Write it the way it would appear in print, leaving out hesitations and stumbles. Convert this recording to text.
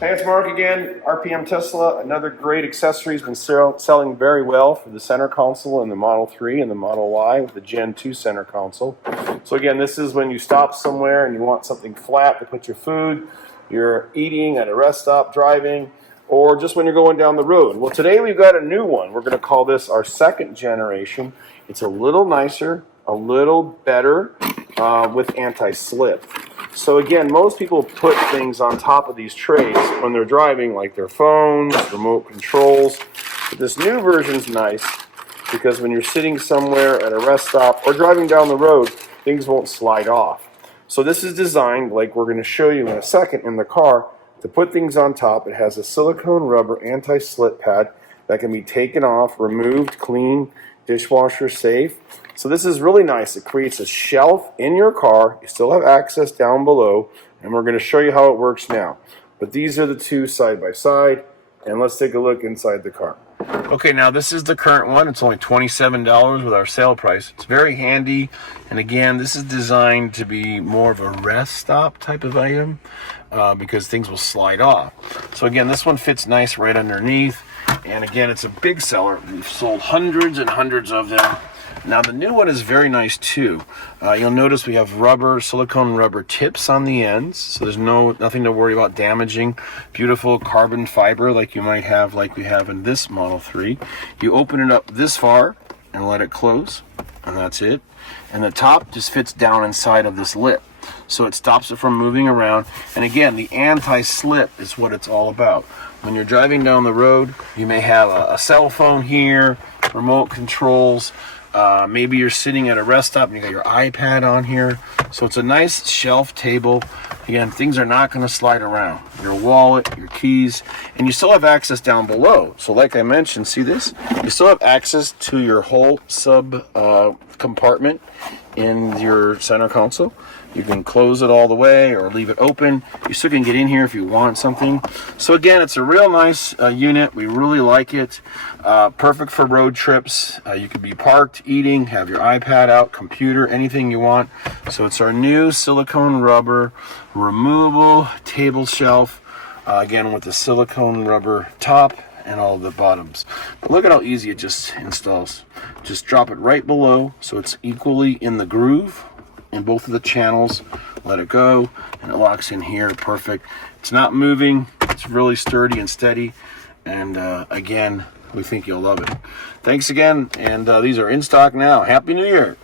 Hey, it's Mark again, RPM Tesla. Another great accessory has been selling very well for the center console in the Model 3 and the Model Y with the Gen 2 center console. So again, this is when you stop somewhere and you want something flat to put your food, you're eating at a rest stop, driving, or just when you're going down the road. Well, today we've got a new one. We're going to call this our second generation. It's a little nicer, a little better with anti-slip. So again, most people put things on top of these trays when they're driving, like their phones, remote controls. But this new version's nice because when you're sitting somewhere at a rest stop or driving down the road, things won't slide off. So this is designed, like we're going to show you in a second in the car, to put things on top. It has a silicone rubber anti-slip pad that can be taken off, removed, clean, dishwasher safe. So this is really nice. It creates a shelf in your car. You still have access down below, and we're going to show you how it works now. But these are the two side by side, and let's take a look inside the car. Okay, now this is the current one. It's only $27 with our sale price. It's very handy, and again, this is designed to be more of a rest stop type of item because things will slide off. So again, this one fits nice right underneath, and again, it's a big seller. We've sold hundreds and hundreds of them. Now the new one is very nice too. You'll notice we have silicone rubber tips on the ends, so there's nothing to worry about damaging. Beautiful carbon fiber like you might have, like we have in this Model 3. You open it up this far and let it close, and that's it. And the top just fits down inside of this lip, so it stops it from moving around. And again, the anti-slip is what it's all about. When you're driving down the road, you may have a cell phone here, remote controls. Maybe you're sitting at a rest stop and you got your iPad on here. So it's a nice shelf table. Again, things are not going to slide around. Your wallet, your keys, and you still have access down below. So like I mentioned, see this? You still have access to your whole sub compartment in your center console. You can close it all the way or leave it open. You still can get in here if you want something. So again, it's a real nice unit. We really like it. Perfect for road trips. You could be parked, eating, have your iPad out, computer, anything you want. So it's our new silicone rubber removable table shelf. Again, with the silicone rubber top and all the bottoms. But look at how easy it just installs. Just drop it right below so it's equally in the groove in both of the channels. Let it go and it locks in here. Perfect. It's not moving. It's really sturdy and steady, and again, we think you'll love it. Thanks again, and these are in stock now. Happy New Year.